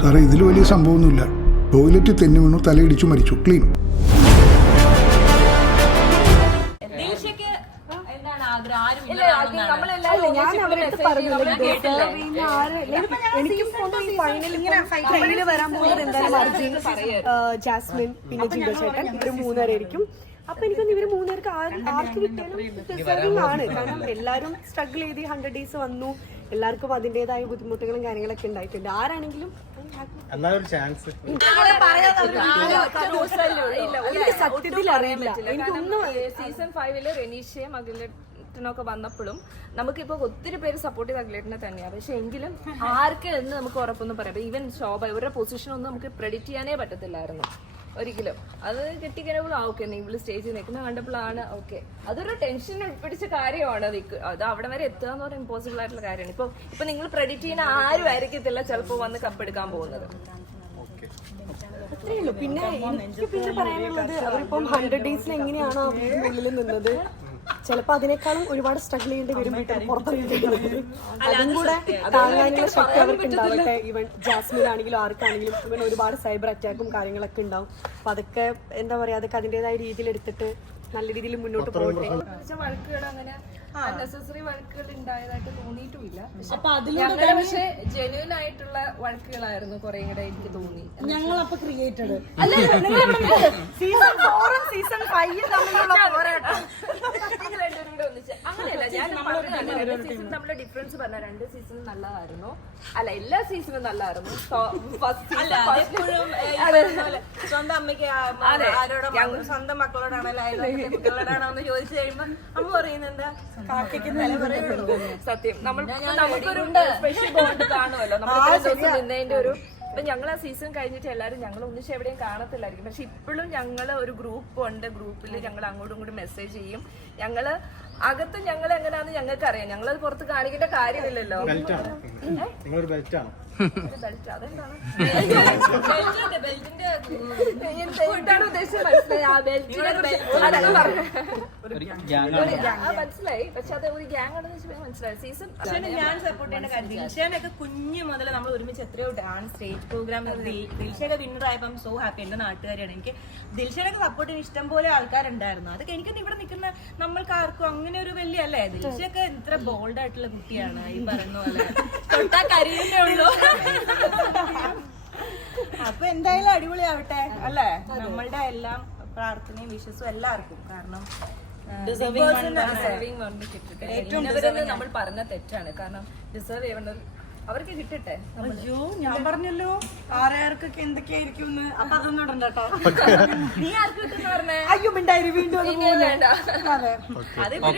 സാറേ ഇതിൽ വലിയ സംഭവമൊന്നുമില്ല. ടോയ്ലറ്റ് തെന്നി വീണു, തലയിടിച്ചു മരിച്ചു, ക്ലീൻ. ജാസ്മിൻ പിന്നെ ജിൻഡോ ചേട്ടൻ, ഇവര് മൂന്നുപേരായിരിക്കും. അപ്പൊ എനിക്കൊന്ന് ഇവര് മൂന്നുപേർക്ക് ആർക്ക് കിട്ടിയാലും ഡിസേർവിംഗ് ആണ്. കാരണം എല്ലാരും സ്ട്രഗിൾ ചെയ്ത് 100 days വന്നു. എല്ലാവർക്കും അതിന്റേതായ ബുദ്ധിമുട്ടുകളും കാര്യങ്ങളൊക്കെ ഉണ്ടായിട്ടുണ്ട്. ആരാണെങ്കിലും സത്യത്തിൽ അറിയില്ല. എനിക്കൊന്നും സീസൺ 5 റെനീഷയും അഖിലേട്ടനൊക്കെ വന്നപ്പോഴും നമുക്കിപ്പോ ഒത്തിരി പേര് സപ്പോർട്ട് ചെയ്ത് അഖിലേട്ടനെ തന്നെയാണ്. പക്ഷെ എങ്കിലും ആർക്ക് എന്ന് നമുക്ക് ഉറപ്പൊന്നും പറയാം. ഈവൻ ശോഭ ഇവരുടെ പൊസിഷൻ ഒന്നും നമുക്ക് പ്രെഡിക്റ്റ് ചെയ്യാനേ പറ്റത്തില്ലായിരുന്നു ഒരിക്കലും. അത് കിട്ടിക്കഴിഞ്ഞപ്പോൾ ഓക്കെ ഇവള് സ്റ്റേജിൽ നിൽക്കുന്ന കണ്ടപ്പോഴാണ് ഓക്കെ അതൊരു ടെൻഷൻ പിടിച്ച കാര്യമാണ്. അത് അവിടെ വരെ എത്തുക എന്ന് പറഞ്ഞാൽ ഇമ്പോസിബിൾ ആയിട്ടുള്ള കാര്യമാണ്. ഇപ്പൊ നിങ്ങൾ പ്രെഡിക്റ്റ് ചെയ്യുന്ന ആരും ആയിരിക്കത്തില്ല ചിലപ്പോൾ വന്ന് കപ്പെടുക്കാൻ പോകുന്നത്. അത്രേ ഉള്ളൂ. പിന്നെ എനിക്ക് പിന്നെ പറയാനുള്ളത് അവരിപ്പം 100 days എങ്ങനെയാണോ ഉള്ളിൽ നിന്നത്, ചിലപ്പോ അതിനേക്കാളും ഒരുപാട് സ്ട്രഗിൾ ചെയ്യേണ്ടി വരും വീട്ടിൽ പുറത്തിറങ്ങിയിട്ടുള്ളത്. അതും കൂടെ താങ്ങാനുള്ള ശക്തി അവർക്ക് ഉണ്ടാവട്ടെ. ഈവൻ ജാസ്മിൻ ആണെങ്കിലും ആർക്കാണെങ്കിലും ഇവൻ ഒരുപാട് സൈബർ അറ്റാക്കും കാര്യങ്ങളൊക്കെ ഉണ്ടാവും. അപ്പൊ അതൊക്കെ എന്താ പറയാ, അതൊക്കെ അതിന്റേതായ രീതിയിൽ എടുത്തിട്ട് നല്ല രീതിയിൽ മുന്നോട്ട് പോകട്ടെ. വഴക്കുകൾ അങ്ങനെ അൺനെസസറി വഴക്കുകൾ ഉണ്ടായതായിട്ട് തോന്നിയിട്ടുമില്ല. പക്ഷെ ജെന്യൂൻ ആയിട്ടുള്ള വഴക്കുകളായിരുന്നു കുറെ കൂടെ എനിക്ക് തോന്നി. ഞങ്ങൾ അപ്പൊ ക്രിയേറ്റഡ് അങ്ങനെയല്ല, ഞാൻ നമ്മുടെ ഡിഫറൻസ് പറഞ്ഞ 2 സീസണും നല്ലതായിരുന്നു. അല്ല, എല്ലാ സീസണും നല്ലതായിരുന്നു. സ്വന്തം അമ്മയ്ക്ക് ആരോടും സ്വന്തം മക്കളോടാണല്ലോ കുട്ടികളോടാണോ എന്ന് ചോദിച്ചു കഴിയുമ്പോ അമ്മ പറയുന്നത് സത്യം. നമുക്കൊരു സ്പെഷ്യൽ ബോണ്ട് കാണുമല്ലോ നമ്മൾ ദിവസം നിന്നതിന്റെ ഒരു. ഇപ്പൊ ഞങ്ങൾ ആ സീസൺ കഴിഞ്ഞിട്ട് എല്ലാവരും ഞങ്ങൾ ഒന്നിച്ച് എവിടെയും കാണത്തില്ലായിരിക്കും. പക്ഷെ ഇപ്പോഴും ഞങ്ങള് ഒരു ഗ്രൂപ്പ് ഉണ്ട്. ഗ്രൂപ്പിൽ ഞങ്ങൾ അങ്ങോട്ടും ഇങ്ങോട്ടും മെസ്സേജ് ചെയ്യും. ഞങ്ങള് അകത്ത് ഞങ്ങൾ എങ്ങനെയാന്ന് ഞങ്ങൾക്ക് അറിയാം. ഞങ്ങളത് പുറത്ത് കാണിക്കേണ്ട കാര്യമില്ലല്ലോ. അതെന്താണ് ഉദ്ദേശിച്ചത് മനസ്സിലായി. പക്ഷെ അത് ഒരു ഗ്യാങ് ആണെന്ന് വെച്ചാൽ മനസ്സിലായി. സീസൺ ഞാൻ സപ്പോർട്ട് ചെയ്യേണ്ട കാര്യം ദിൽഷനൊക്കെ കുഞ്ഞു മുതൽ നമ്മൾ ഒരുമിച്ച് എത്രയോ ഡാൻസ് സ്റ്റേജ് പ്രോഗ്രാം ദിൽഷയൊക്കെ വിന്നർ ആയപ്പോൾ സോ ഹാപ്പി. എന്റെ നാട്ടുകാരാണ്. എനിക്ക് ദിൽഷനൊക്കെ സപ്പോർട്ട് ചെയ്യാൻ ഇഷ്ടം പോലെ ആൾക്കാരുണ്ടായിരുന്നു. അതൊക്കെ എനിക്ക് ഇവിടെ നിൽക്കുന്ന നമ്മൾക്ക് ആർക്കും അങ്ങനെ ഒരു വലിയ അല്ലേ. ദിൽഷയൊക്കെ ഇത്ര ബോൾഡ് ആയിട്ടുള്ള കുട്ടിയാണ്. ഈ പറയുന്ന പോലെ തൊട്ടാ കരിയേ ഉള്ളൂ. അപ്പൊ എന്തായാലും അടിപൊളിയാവട്ടെ അല്ലേ. നമ്മളുടെ എല്ലാം പ്രാർത്ഥനയും വിശ്വസവും എല്ലാവർക്കും. കാരണം ഏറ്റവും നമ്മൾ പറഞ്ഞ തെറ്റാണ്. കാരണം ഡിസേർവ് ചെയ്യേണ്ടത് അവർക്ക് കിട്ടട്ടെ. അയ്യോ, ഞാൻ പറഞ്ഞല്ലോ ആർക്കൊക്കെ എന്തൊക്കെയായിരിക്കും. അപ്പൊ അതൊന്നും ഇടണ്ട കേട്ടോ. നീ ആർക്ക് കിട്ടുന്ന പറഞ്ഞേ? അയ്യോ മിണ്ടായി വീണ്ടും അത്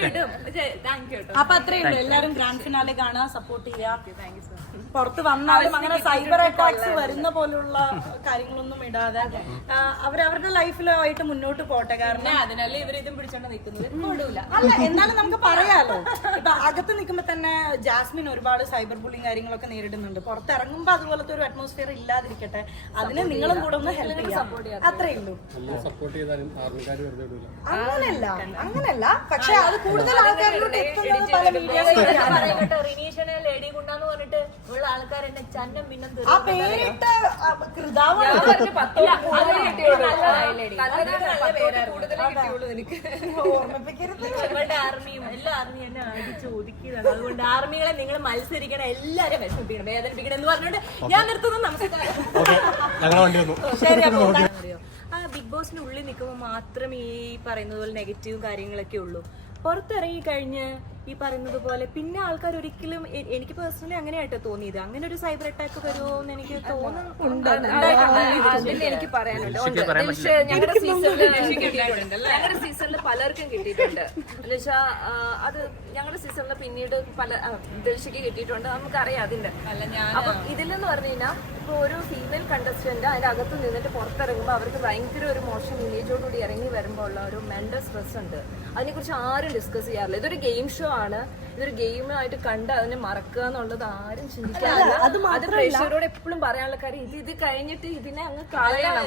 ഇടും. Thank you. അപ്പൊ അത്രയേ ഉള്ളൂ. എല്ലാരും ഗ്രാൻഡ് ഫിനാലെ കാണാൻ സപ്പോർട്ട് ചെയ്യാം. പുറത്ത് വന്നാലും അങ്ങനെ സൈബർ അറ്റാക്സ് വരുന്ന പോലുള്ള കാര്യങ്ങളൊന്നും ഇടാതെ അവരവരുടെ ലൈഫിലായിട്ട് മുന്നോട്ട് പോട്ടെ. കാരണം അതിനല്ലേ ഇവരിതും പിടിച്ചോണ്ട് നിൽക്കുന്നത്. അല്ല, എന്നാലും നമുക്ക് പറയാലോ. ഇപ്പൊ അകത്ത് നിൽക്കുമ്പോ തന്നെ ജാസ്മിൻ ഒരുപാട് സൈബർ ബുള്ളിങ് കാര്യങ്ങളൊക്കെ നേരിടുന്നുണ്ട്. പുറത്തിറങ്ങുമ്പോ അതുപോലത്തെ ഒരു അറ്റ്മോസ്ഫിയർ ഇല്ലാതിരിക്കട്ടെ. അതിന് നിങ്ങളും കൂടെ ഒന്ന് ഹെൽപ്പ് ചെയ്യാം. അത്രേ ഉള്ളൂ. അങ്ങനല്ല. പക്ഷെ അത് കൂടുതൽ ആൾക്കാരിലോട്ട് എത്തുന്നത് പല വീഡിയോസ്. റിനീഷനെ ലേഡി ഗുണ്ടാന്ന് പറഞ്ഞിട്ട് ഉള്ള ആൾക്കാർ എന്നെ ചന്നം പിന്നം ആ പേരിട്ട് കൃതാവ് ഓർമ്മിപ്പിക്കരുത്. ഞങ്ങളുടെ ആർമിയും എല്ലാ ആർമിയും എന്നെ അടിച്ച് ഒതുക്കിയതാണ്. അതുകൊണ്ട് ആർമികളെ നിങ്ങൾ മത്സരിക്കണം, എല്ലാരും വിഷമിപ്പിക്കണം, വേദനിപ്പിക്കണം എന്ന് പറഞ്ഞുകൊണ്ട് ഞാൻ നിർത്തുന്നു. നമസ്കാരം. ശരി. അപ്പൊ അറിയോ, ആ ബിഗ് ബോസിന്റെ ഉള്ളിൽ നിൽക്കുമ്പോൾ മാത്രമേ ഈ പറയുന്നത് പോലെ നെഗറ്റീവ് കാര്യങ്ങളൊക്കെ ഉള്ളൂ. പുറത്തിറങ്ങി കഴിഞ്ഞ് ഈ പറയുന്നത് പോലെ പിന്നെ ആൾക്കാർ ഒരിക്കലും എനിക്ക് പേഴ്സണലി അങ്ങനെയായിട്ട് തോന്നിയത്. അങ്ങനെ ഒരു സൈബർ അറ്റാക്ക് വരുമോ എന്ന് എനിക്ക് തോന്നുന്നുണ്ട്. എനിക്ക് പറയാനുണ്ട്. ഞങ്ങളുടെ സീസണിൽ പലർക്കും കിട്ടിയിട്ടുണ്ട്. എന്നുവെച്ചാ അത് ഞങ്ങളുടെ സീസണിൽ പിന്നീട് പല ദിൽഷയ്ക്ക് കിട്ടിയിട്ടുണ്ട്. നമുക്കറിയാം അതിന്റെ. അപ്പൊ ഇതിലെന്ന് പറഞ്ഞു കഴിഞ്ഞാൽ ഇപ്പൊ ഒരു ഫീമെയിൽ കണ്ടസ്റ്റന്റ് അതിന്റെ അകത്ത് നിന്നിട്ട് പുറത്തിറങ്ങുമ്പോൾ അവർക്ക് ഭയങ്കര ഒരു മോശം ഇമേജോടുകൂടി ഇറങ്ങി വരുമ്പോൾ ഉള്ള ഒരു മെന്റൽ സ്ട്രെസ് ഉണ്ട്. അതിനെക്കുറിച്ച് ആരും ഡിസ്കസ് ചെയ്യാറില്ല. ഇതൊരു ഗെയിം ഷോ ആണ്. ഇതൊരു ഗെയിമായിട്ട് കണ്ട് അതിനെ മറക്കുക എന്നുള്ളത് ആരും ചിന്തിക്കാറില്ല. അത് പ്രേക്ഷകരോട് എപ്പോഴും പറയാനുള്ള കാര്യം ഇത് കഴിഞ്ഞിട്ട് ഇതിനെ അങ്ങ് കളയണം.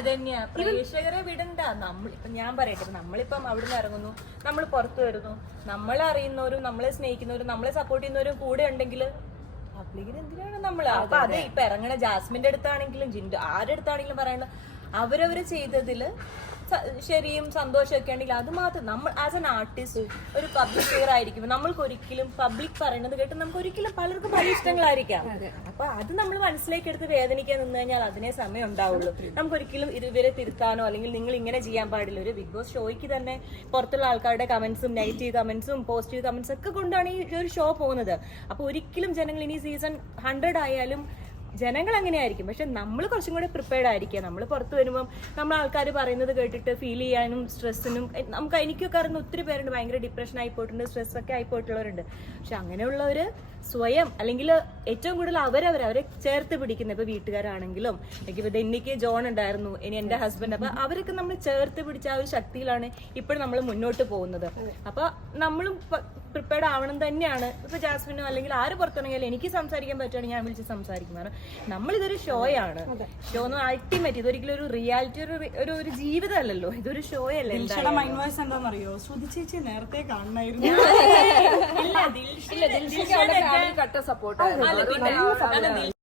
പ്രേക്ഷകരെ വിടണ്ട. നമ്മളിപ്പം ഞാൻ പറയട്ടെ, നമ്മളിപ്പം അവിടുന്ന് ഇറങ്ങുന്നു, നമ്മൾ പുറത്തു വരുന്നു, നമ്മളെ അറിയുന്നവരും നമ്മളെ സ്നേഹിക്കുന്നവരും നമ്മളെ സപ്പോർട്ട് ചെയ്യുന്നവരും കൂടെ ഉണ്ടെങ്കിൽ പബ്ലിക്കിന് എന്തിനാണ് നമ്മള്? അപ്പൊ അത് ഇപ്പൊ ഇറങ്ങണ ജാസ്മിന്റെ അടുത്താണെങ്കിലും ജിൻഡോ ആരുടെ അടുത്താണെങ്കിലും പറയുന്നത് അവരവര് ചെയ്തതില് ശരിയും സന്തോഷമൊക്കെ ഉണ്ടെങ്കിൽ അത് മാത്രം. നമ്മൾ ആസ് എൻ ആർട്ടിസ്റ്റ് ഒരു പബ്ലിക് ഫിഗർ ആയിരിക്കും, നമ്മൾക്ക് ഒരിക്കലും പബ്ലിക് പറയുന്നത് കേട്ട് നമുക്ക് ഒരിക്കലും പലർക്കും പല ഇഷ്ടങ്ങളായിരിക്കാം. അപ്പൊ അത് നമ്മൾ മനസ്സിലേക്ക് എടുത്ത് വേദനിക്കാൻ നിന്ന് കഴിഞ്ഞാൽ അതിനെ സമയം ഉണ്ടാവുള്ളൂ. നമുക്കൊരിക്കലും ഇവരെ തിരുത്താനോ അല്ലെങ്കിൽ നിങ്ങൾ ഇങ്ങനെ ചെയ്യാൻ പാടില്ല. ഒരു ബിഗ് ബോസ് ഷോയ്ക്ക് തന്നെ പുറത്തുള്ള ആൾക്കാരുടെ കമന്റ്സും നെഗറ്റീവ് കമന്റ്സും പോസിറ്റീവ് കമന്റ്സ് ഒക്കെ കൊണ്ടാണ് ഈ ഒരു ഷോ പോകുന്നത്. അപ്പൊ ഒരിക്കലും ജനങ്ങൾ ഇനി സീസൺ 100 ആയാലും ജനങ്ങൾ അങ്ങനെയായിരിക്കും. പക്ഷെ നമ്മൾ കുറച്ചും കൂടെ പ്രിപ്പയർഡ് ആയിരിക്കുക. നമ്മൾ പുറത്ത് വരുമ്പം നമ്മൾ ആൾക്കാർ പറയുന്നത് കേട്ടിട്ട് ഫീൽ ചെയ്യാനും സ്ട്രെസ്സിനും നമുക്ക് എനിക്കൊക്കെ അറിയുന്ന ഒത്തിരി പേരുണ്ട് ഭയങ്കര ഡിപ്രഷൻ ആയിപ്പോയിട്ടുണ്ട്, സ്ട്രെസ് ഒക്കെ ആയിപ്പോയിട്ടുള്ളവരുണ്ട്. പക്ഷെ അങ്ങനെയുള്ളവര് സ്വയം അല്ലെങ്കിൽ ഏറ്റവും കൂടുതൽ അവരെ ചേർത്ത് പിടിക്കുന്നത് ഇപ്പൊ വീട്ടുകാരാണെങ്കിലും ഇപ്പൊ എനിക്ക് ജോൺ ഉണ്ടായിരുന്നു, ഇനി എന്റെ ഹസ്ബൻഡ്, അപ്പൊ അവരൊക്കെ നമ്മൾ ചേർത്ത് പിടിച്ച ആ ഒരു ശക്തിയിലാണ് ഇപ്പോഴും നമ്മൾ മുന്നോട്ട് പോകുന്നത്. അപ്പൊ നമ്മളും പ്രിപ്പയർഡ് ആവണം തന്നെയാണ്. ഇപ്പൊ ജാസ്മിനോ അല്ലെങ്കിൽ ആര് പുറത്തിറങ്ങിയാലും എനിക്ക് സംസാരിക്കാൻ പറ്റുകയാണെങ്കിൽ ഞാൻ വിളിച്ച് സംസാരിക്കും. കാരണം നമ്മളിതൊരു ഷോയാണ്. ഷോ എന്ന് അൾട്ടിമേറ്റ് ഇതൊരിക്കലും ഒരു റിയാലിറ്റി ഒരു ജീവിതമല്ലല്ലോ, ഇതൊരു ഷോ അല്ലേ. മൈൻഡ് വോയിസ് എന്താണെന്നറിയോ? ശ്രുതി ചേച്ചി നേരത്തെ കാണണമായിരുന്നു. കട്ട സപ്പോർട്ട്